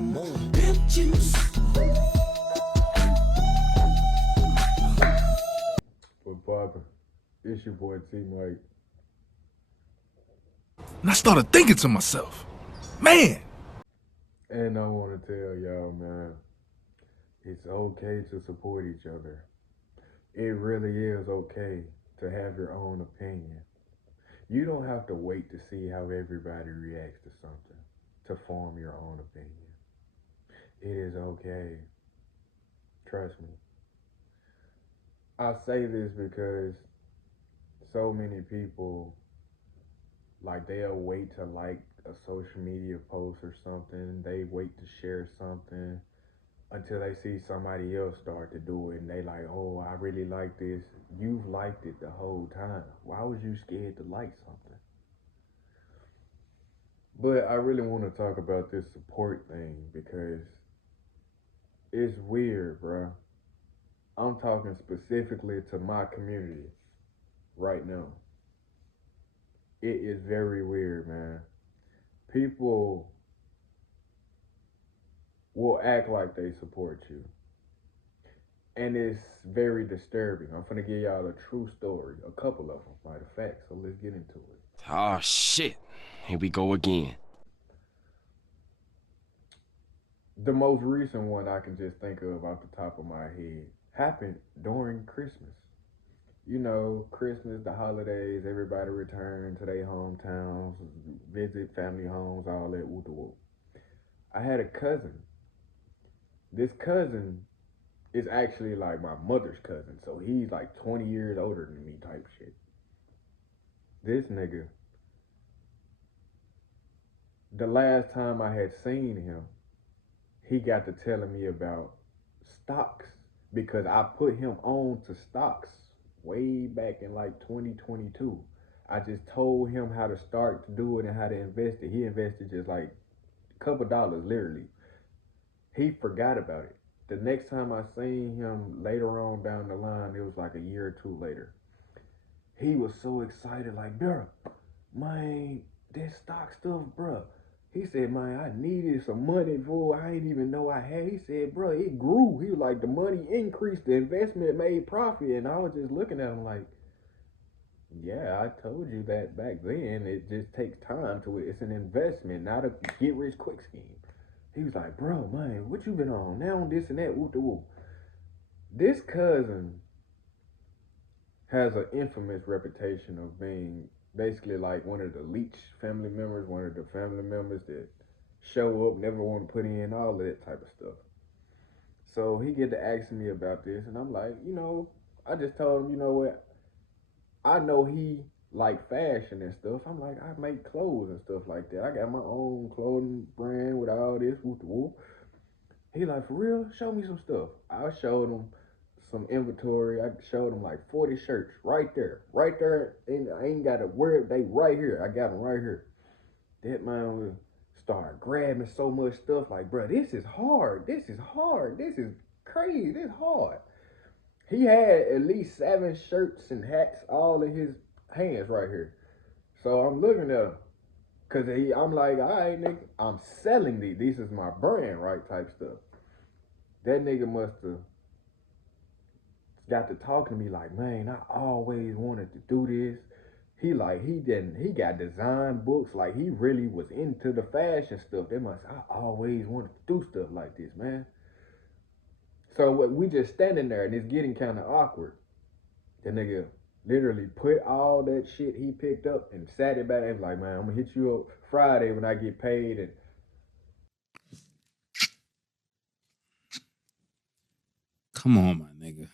come on. Pimp juice. But Papa, it's your boy T Mike. And I started thinking to myself, man. And I want to tell y'all, man, it's okay to support each other. It really is okay to have your own opinion. You don't have to wait to see how everybody reacts to something to form your own opinion. It is okay. Trust me. I say this because so many people, like, they'll wait to like a social media post or something. They wait to share something until they see somebody else start to do it and they like, oh, I really like this. You've liked it the whole time. Why was you scared to like something? But I really want to talk about this support thing because it's weird, bro. I'm talking specifically to my community right now. It is very weird, man. People will act like they support you. And it's very disturbing. I'm finna give y'all a true story, a couple of them, matter of fact. So let's get into it. Oh shit. Here we go again. The most recent one I can just think of off the top of my head happened during Christmas. You know, Christmas, the holidays, everybody return to their hometowns, visit family homes, all that woo woo. I had a cousin. This cousin is actually like my mother's cousin, so he's like 20 years older than me type shit. This nigga, the last time I had seen him, he got to telling me about stocks because I put him on to stocks way back in like 2022. I just told him how to start to do it and how to invest it. He invested just like a couple dollars, literally. He forgot about it. The next time I seen him later on down the line, it was like a year or two later. He was so excited, like, bruh, man, that stock stuff, bruh. He said, man, I needed some money for I didn't even know I had. He said, bro, it grew. He was like, the money increased, the investment made profit. And I was just looking at him like, yeah, I told you that back then. It just takes time to it. It's an investment, not a get rich quick scheme. He was like, bro, man, what you been on? Now this and that, whoop de whoop. This cousin has an infamous reputation of being basically like one of the leech family members, one of the family members that show up, never want to put in all of that type of stuff. So he get to asking me about this, and I'm like, I just told him, you know what? I know he like fashion and stuff. I'm like, I make clothes and stuff like that. I got my own clothing brand with all this whoop whoop. He like, for real? Show me some stuff. I showed him some inventory. I showed him like 40 shirts right there. Right there. And I ain't got to wear it. They right here. I got them right here. That man would start grabbing so much stuff like, bro, this is hard. This is hard. This is crazy. This is hard. He had at least 7 shirts and hats all in his hands right here. So I'm looking at him. Cause I'm like, all right, nigga, I'm selling these. This is my brand, right? Type stuff. That nigga must have got to talking to me like, man, I always wanted to do this. He got design books, like he really was into the fashion stuff. I always wanted to do stuff like this, man. So we just standing there and it's getting kind of awkward. The nigga literally put all that shit he picked up and sat it back and was like, man, I'm gonna hit you up Friday when I get paid. And come on, my nigga.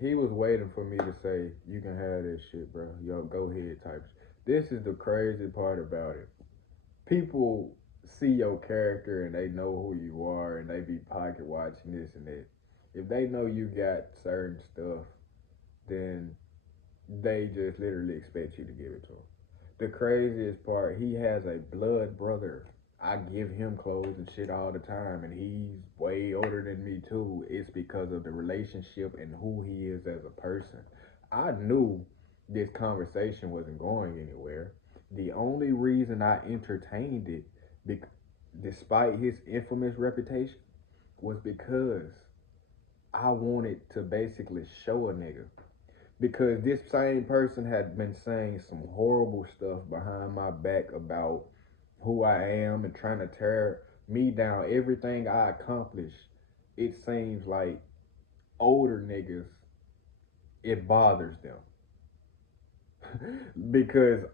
he was waiting for me to say, you can have this shit, bro. Yo, go ahead type. This is the crazy part about it. People see your character and they know who you are and they be pocket watching this and that. If they know you got certain stuff, then they just literally expect you to give it to them. The craziest part, he has a blood brother. I give him clothes and shit all the time, and he's way older than me too. It's because of the relationship and who he is as a person. I knew this conversation wasn't going anywhere. The only reason I entertained it, despite his infamous reputation, was because I wanted to basically show a nigga. Because this same person had been saying some horrible stuff behind my back about who I am and trying to tear me down. Everything I accomplished, it seems like older niggas, it bothers them. Because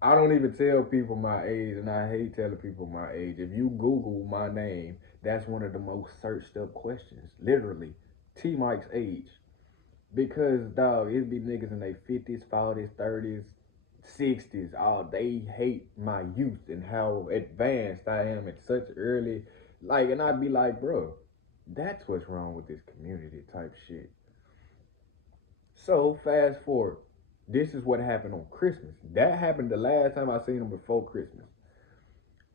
I don't even tell people my age, and I hate telling people my age. If you Google my name, that's one of the most searched up questions. Literally, T Mike's age. Because dog, it be niggas in their 50s, 40s, 30s, 60s. Oh, they hate my youth and how advanced I am at such early. Like, and I'd be like, bro, that's what's wrong with this community type shit. So fast forward. This is what happened on Christmas. That happened the last time I seen him before Christmas.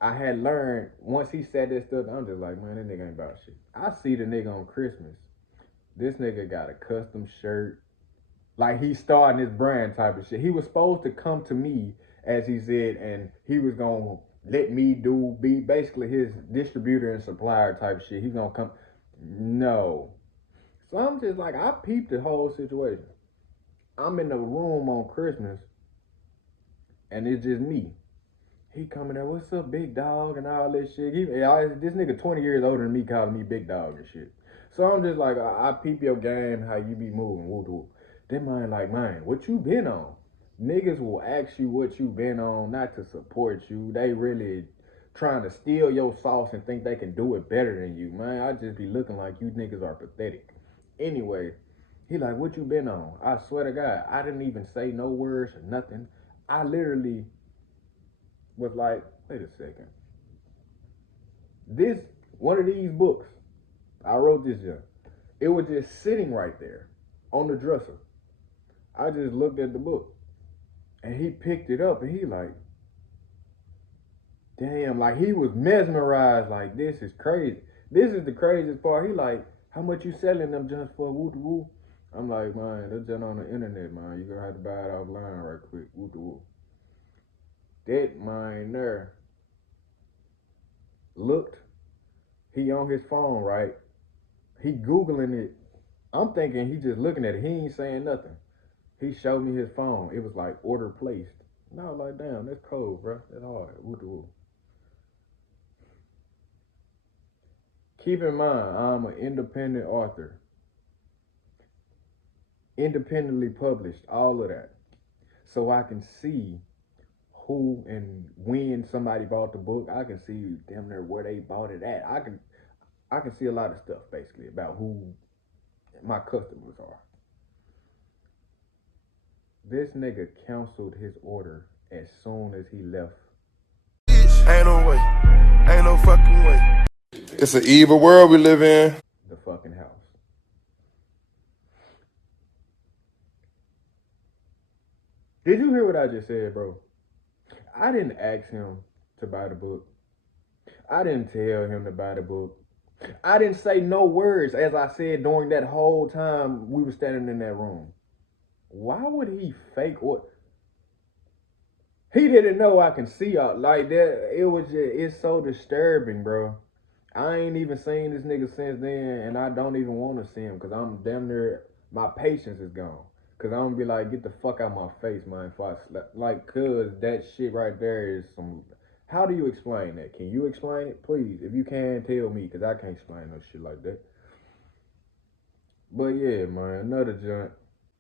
I had learned once he said that stuff, I'm just like, man, that nigga ain't about shit. I see the nigga on Christmas. This nigga got a custom shirt. Like he's starting his brand type of shit. He was supposed to come to me, as he said, and he was gonna let me be basically his distributor and supplier type shit. He's gonna come. No. So I'm just like, I peeped the whole situation. I'm in the room on Christmas, and it's just me. He coming there, what's up, big dog, and all this shit. This nigga 20 years older than me calling me big dog and shit. So I'm just like, I peep your game, how you be moving, woo woo. They mind like, man, what you been on? Niggas will ask you what you been on, not to support you. They really trying to steal your sauce and think they can do it better than you, man. I just be looking like you niggas are pathetic. Anyway, he like, what you been on? I swear to God, I didn't even say no words or nothing. I literally was like, wait a second. This, one of these books, I wrote this young. It was just sitting right there on the dresser. I just looked at the book. And he picked it up and he like, damn, like he was mesmerized, like this is crazy. This is the craziest part. He like, how much you selling them just for woo woo? I'm like, man, that's just on the internet, man. You gonna have to buy it offline right quick. Woo woo. That miner looked, he on his phone, right? He Googling it. I'm thinking he just looking at it. He ain't saying nothing. He showed me his phone. It was like order placed. And I was like, damn, that's cold, bro. That's hard. Woo. Keep in mind, I'm an independent author. Independently published, all of that. So I can see who and when somebody bought the book. I can see damn near where they bought it at. I can see a lot of stuff basically about who my customers are. This nigga canceled his order as soon as he left. Ain't no way. Ain't no fucking way. It's an evil world we live in. The fucking house. Did you hear what I just said, bro? I didn't ask him to buy the book. I didn't tell him to buy the book. I didn't say no words, as I said during that whole time we were standing in that room. Why would he fake what? He didn't know I can see out like that. It was just, it's so disturbing, bro. I ain't even seen this nigga since then, and I don't even want to see him because I'm damn near, my patience is gone. Because I'm going to be like, get the fuck out of my face, man, if I like, cuz that shit right there is some, how do you explain that? Can you explain it? Please, if you can, tell me, because I can't explain no shit like that. But yeah, man,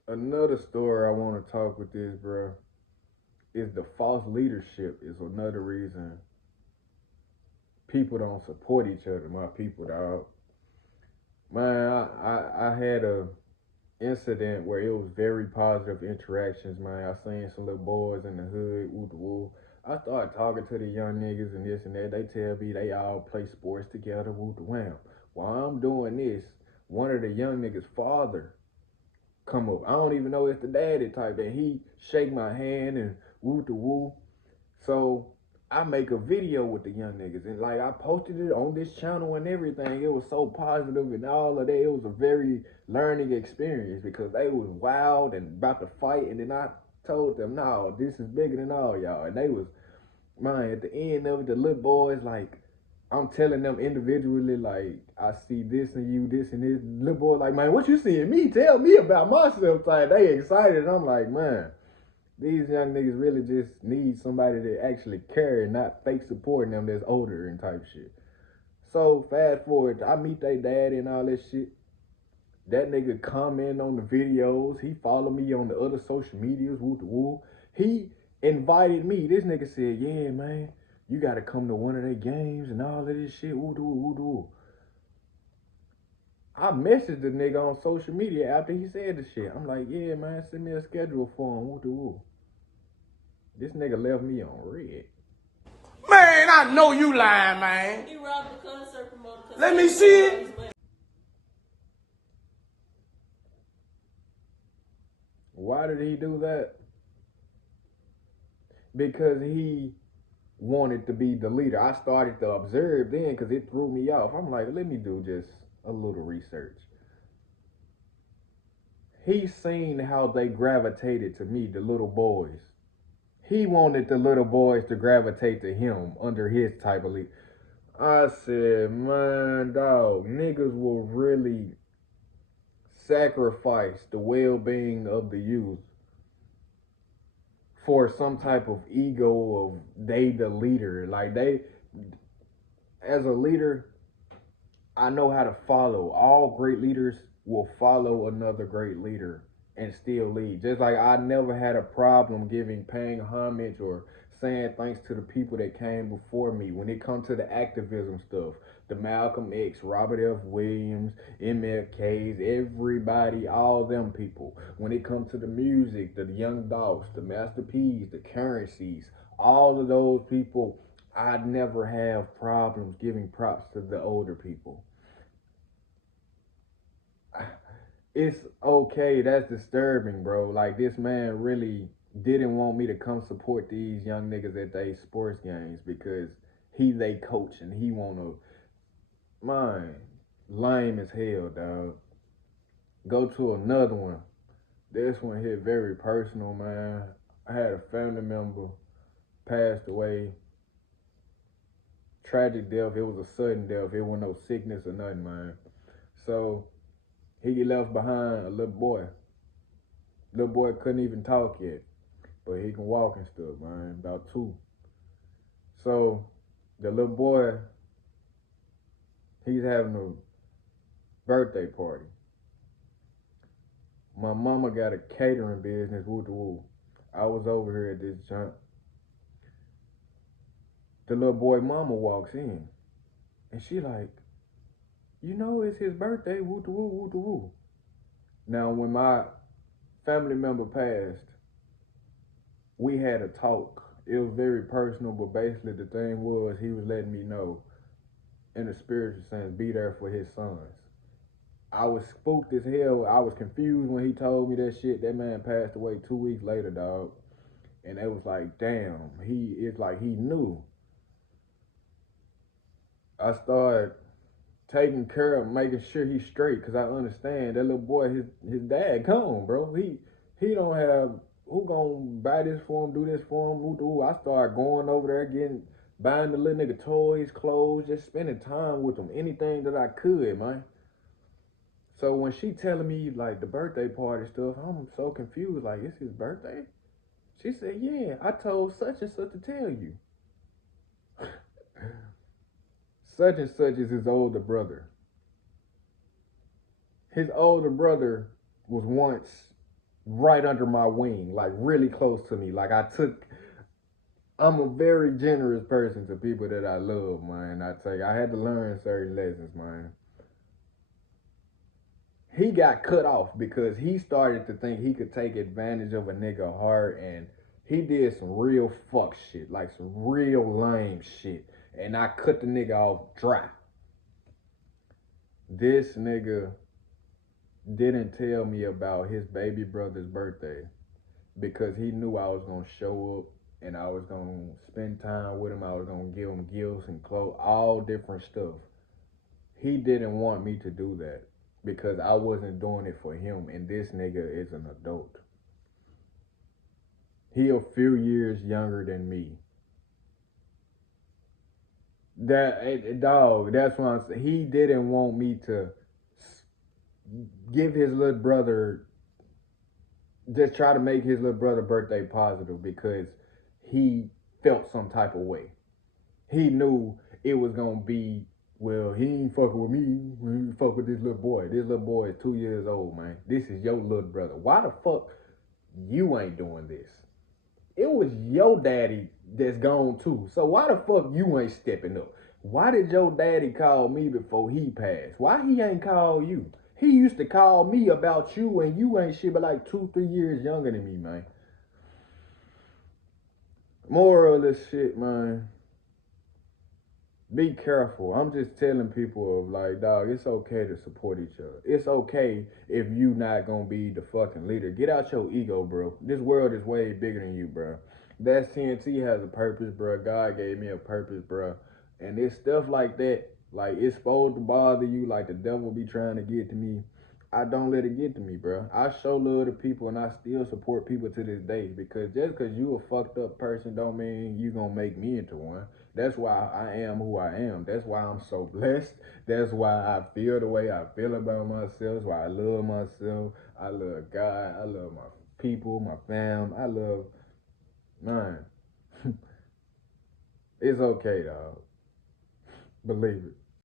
another story I want to talk with this, bro, is the false leadership is another reason people don't support each other, my people, dog. Man, I had a incident where it was very positive interactions, man. I seen some little boys in the hood, woo. I started talking to the young niggas and this and that. They tell me they all play sports together, woo-wham. While I'm doing this, one of the young niggas' father come up. I don't even know it's the daddy type, and he shake my hand and woo. So I make a video with the young niggas, and like I posted it on this channel and everything. It was so positive and all of that. It was a very learning experience because they was wild and about to fight, and then I told them, no, this is bigger than all y'all. And they was, man, at the end of it, the little boys, like, I'm telling them individually, like, I see this in you, this and this. Little boy, like, man, what you see in me? Tell me about myself. Like, they excited. And I'm like, man, these young niggas really just need somebody to actually care and not fake supporting them that's older and type shit. So fast forward, I meet they daddy and all this shit. That nigga comment on the videos. He follow me on the other social medias. Woo to woo. He invited me. This nigga said, "Yeah, man, you gotta come to one of their games and all of this shit." Woo to woo, woo to woo. I messaged the nigga on social media after he said the shit. I'm like, "Yeah, man, send me a schedule for him." Woo to woo. This nigga left me on red. Man, I know you lying, man. He robbed the concert promoter. Let me see it. Why did he do that? Because he wanted to be the leader. I started to observe then because it threw me off. I'm like, let me do just a little research. He seen how they gravitated to me, the little boys. He wanted the little boys to gravitate to him under his type of lead. I said, man, dog, niggas will really sacrifice the well-being of the youth for some type of ego of they the leader. Like, they, as a leader, I know how to follow. All great leaders will follow another great leader and still lead. Just like I never had a problem paying homage or saying thanks to the people that came before me. When it comes to the activism stuff, the Malcolm X, Robert F. Williams, MLKs, everybody, all them people. When it comes to the music, the Young Dogs, the Master P's, the Currencies, all of those people, I'd never have problems giving props to the older people. It's okay, that's disturbing, bro. Like, this man really didn't want me to come support these young niggas at they sports games because they coach and he wanna, man, lame as hell, dog. Go to another one. This one hit very personal, man. I had a family member passed away. Tragic death. It was a sudden death. It wasn't no sickness or nothing, man. So he left behind a little boy. Little boy couldn't even talk yet, but he can walk and stuff, man. About 2. So the little boy, he's having a birthday party. My mama got a catering business, woo to woo. I was over here at this junk. The little boy mama walks in, and she like, you know, it's his birthday, woo to woo, woo to woo. Now, when my family member passed, we had a talk. It was very personal, but basically the thing was, he was letting me know, in a spiritual sense, be there for his sons. I was spooked as hell. I was confused when he told me that shit. That man passed away 2 weeks later, dog. And it was like, damn, it's like he knew. I started taking care of making sure he's straight, because I understand that little boy, his dad gone, bro. He don't have, who gonna buy this for him, do this for him? I started going over there, buying the little nigga toys, clothes, just spending time with him, anything that I could, man. So when she telling me like the birthday party stuff, I'm so confused, like, it's his birthday? She said, yeah, I told such and such to tell you. Such and such is his older brother. His older brother was once right under my wing, like really close to me. Like, I'm a very generous person to people that I love, man. I had to learn certain lessons, man. He got cut off because he started to think he could take advantage of a nigga heart, and he did some real fuck shit, like some real lame shit. And I cut the nigga off dry. This nigga didn't tell me about his baby brother's birthday because he knew I was gonna show up and I was gonna spend time with him. I was gonna give him gifts and clothes, all different stuff. He didn't want me to do that because I wasn't doing it for him, and this nigga is an adult. He a few years younger than me. Dog, that's what I'm saying. He didn't want me to give his little brother, just try to make his little brother birthday positive because he felt some type of way. He knew it was gonna be, well, he ain't fucking with me. He fuck with this little boy. This little boy is 2 years old, man. This is your little brother. Why the fuck you ain't doing this? It was your daddy that's gone too. So why the fuck you ain't stepping up? Why did your daddy call me before he passed? Why he ain't call you? He used to call me about you and you ain't shit but like 2-3 years younger than me, man. Moral of this shit, man. Be careful. I'm just telling people of like, dog, it's okay to support each other. It's okay if you not gonna be the fucking leader. Get out your ego, bro. This world is way bigger than you, bro. That TNT has a purpose, bro. God gave me a purpose, bro. And it's stuff like that. Like, it's supposed to bother you, like the devil be trying to get to me. I don't let it get to me, bro. I show love to people and I still support people to this day. Because just because you a fucked up person don't mean you gonna make me into one. That's why I am who I am. That's why I'm so blessed. That's why I feel the way I feel about myself. That's why I love myself. I love God. I love my people, my fam. I love, man. It's okay, dog. Believe it.